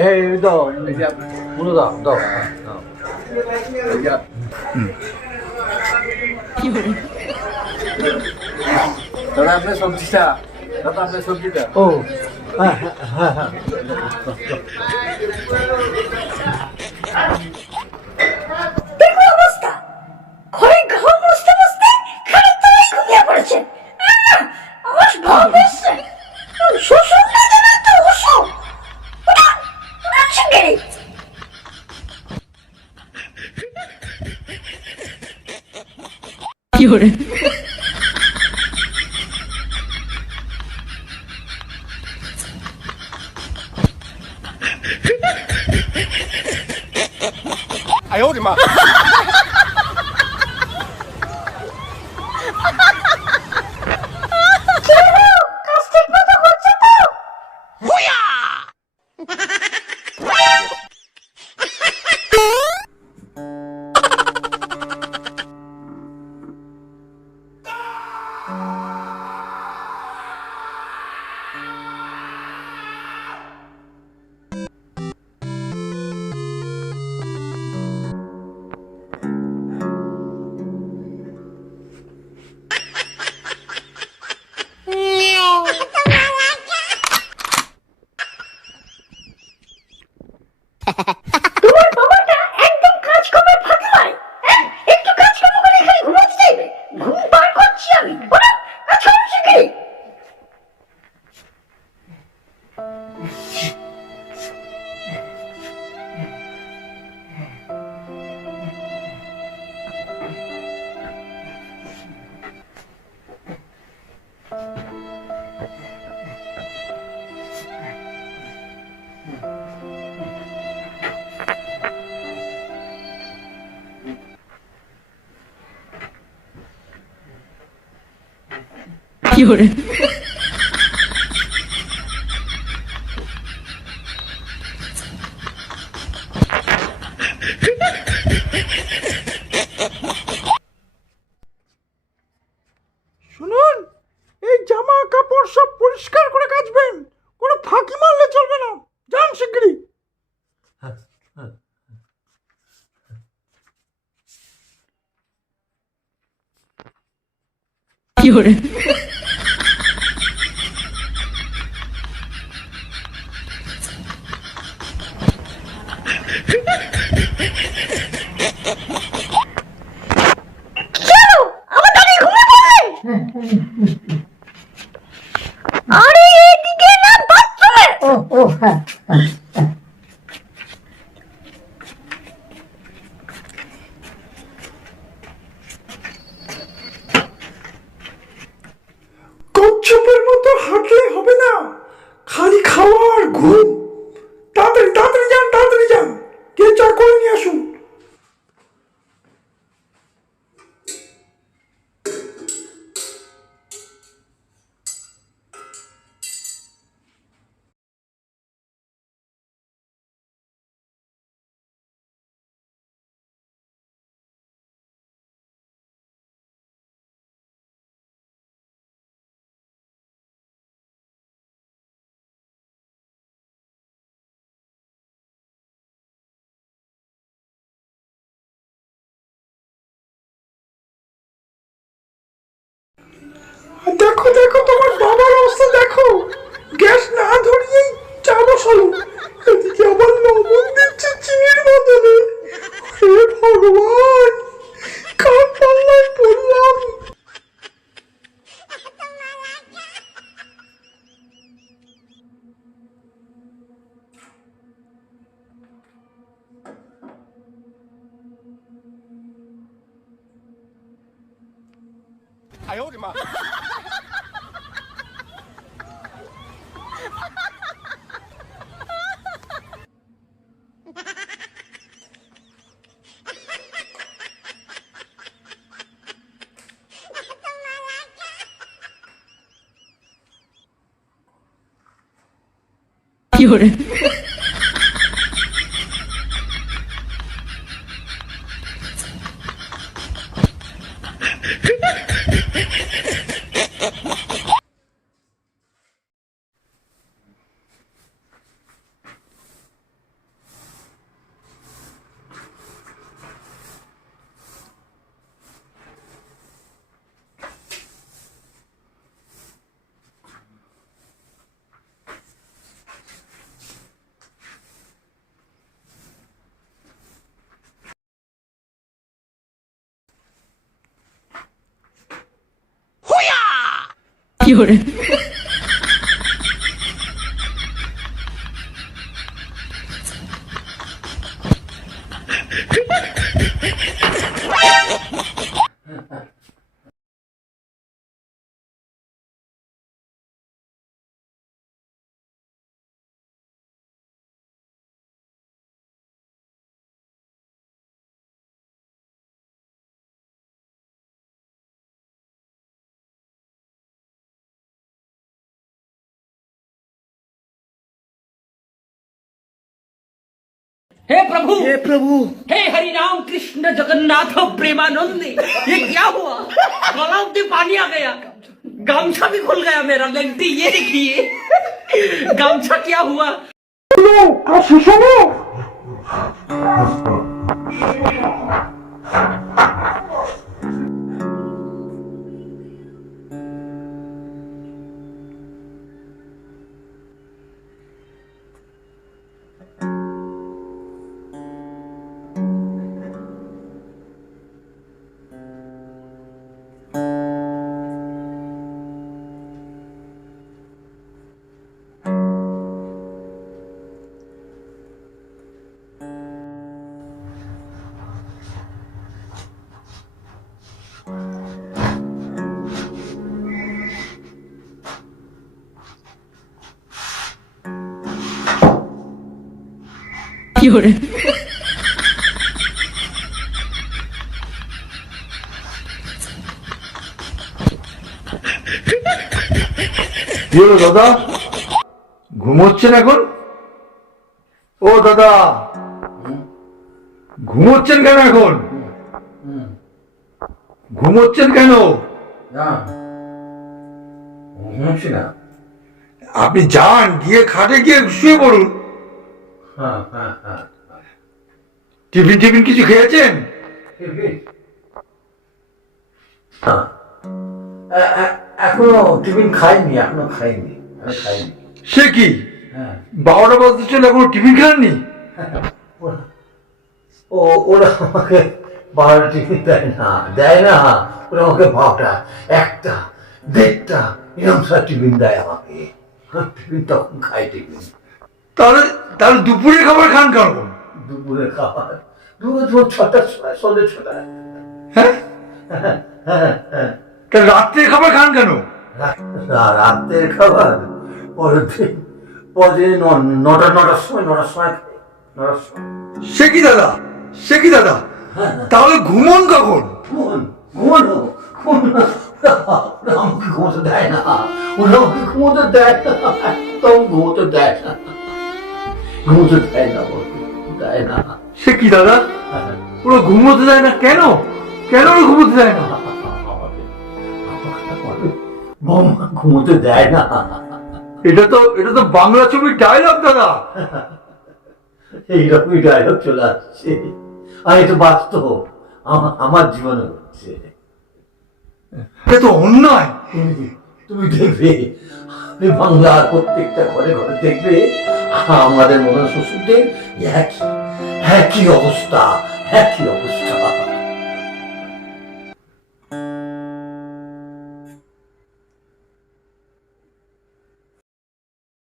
এই দাও, এই যে পুরো দাও দাও দাও। দাদা আপনার সবজিটা, দাদা আপনার সবজিটা। ও হ্যাঁ হ্যাঁ হ্যাঁ। দেখো অবস্থা, ঘরে ঘর মুছতে মুছতে খাটের তলায় ঘুমিয়ে পড়েছে। আমার ভাব এসছে, শ্বশুর না জানার তো ওসব। উঠান, উঠান শিগগিরি। কি করে?哎呦我的妈！ কাজ ঠিক মতো হচ্ছে তো? তোমার বাবাটা একদম কাজকর্মের ফাঁকি নয়। হ্যাঁ, একটু কাজকর্ম করে খালি ঘুমাতে চাইবে। ঘুম পার করছি আমি। উঠান, কাজ করুন শিগগিরি। কি করে? শুনুন, এই জামা কাপড় সব পরিষ্কার করে কাচবেন, কোনো ফাঁকি মারলে চলবে না। যান শিগগিরি। কি করে? কেন? আমার দাঁড়িয়ে ঘুমিয়ে পড়লেন? আরে এদিকে না, বাথরুমে। ও হ্যাঁ। কচ্ছপের মতো হাঁটলে হবে না, খালি খাওয়া আর ঘুম। তাড়াতাড়ি তাড়াতাড়ি যান, তাড়াতাড়ি যান, কে চা করে নিয়ে আসুন। দেখো দেখো, তোমার বাবার অবস্থা দেখো, গ্যাস না ধরিয়েই চা বসালো, এদিকে আবার লবণ দিচ্ছে চিনির বদলে। হে ভগবান, কার পাল্লায় পড়লাম।哎呦我的妈！ কি করে? 有人， हे प्रभु हे हरि राम कृष्ण जगन्नाथ प्रेमानंद ये क्या हुआ गला में पानी आ गया गामछा भी खुल गया मेरा लगती ये देखिए गामछा क्या हुआ有人， কি হলো দাদা, ঘুমোচ্ছেন এখন? ও দাদা, ঘুমোচ্ছেন কেন এখন? ঘুমোচ্ছেন কেন? ঘুমোচ্ছি না। আপনি যান, গিয়ে খাটে গিয়ে শুয়ে পড়ুন। টিফিন টিফিন কিছু খেয়েছেন? এখনো টিফিন খাইনি, এখনো খাইনি। সে কি, 12টা বাজতে চলে এখনো টিফিন খাননি? ওরা আমাকে 12টা টিফিন দেয় না, ওরা আমাকে 12টা, 1টা, 1:30টা এরকম সব টিফিন দেয় আমাকে। টিফিন তখন খাই টিফিন। তাহলে তাহলে দুপুরের খাবার খান কেন? দুপুরের খাবার দুপুর 6টার সময়, সন্ধ্যে 6টায়। হ্যাঁ, তাহলে রাত্রের খাবার খান কেন? রাতের খাবার পরের দিন, পরের 9টার সময়, 9টার সময় খাই, 9টার সময়। সে কি দাদা, সে কি দাদা, তাহলে ঘুমন কখন? ঘুমানো আমাকে ঘুমোতে দেয় না, ওরা আমাকে ঘুমোতে দেয় না, একদম ঘুমোতে দেয় না, ঘুমোতে দেয় না, দেয় না। সে কি দাদা, ওরা ঘুমোতে দেয় না কেন? কেন ওরা ঘুমোতে দেয় না? বৌমা ঘুমোতে দেয় না। এটা তো বাংলা ছবির ডায়লগ দাদা। এইরকমই ডায়লগ চলে আসছে, আর এটা বাস্তব, আমার জীবনে হচ্ছে। এটা তো অন্যায়। তুমি দেখবে বাংলার প্রত্যেকটা ঘরে ঘরে দেখবে আমাদের মনে শ্বশুরদের একই অবস্থা, একই অবস্থা।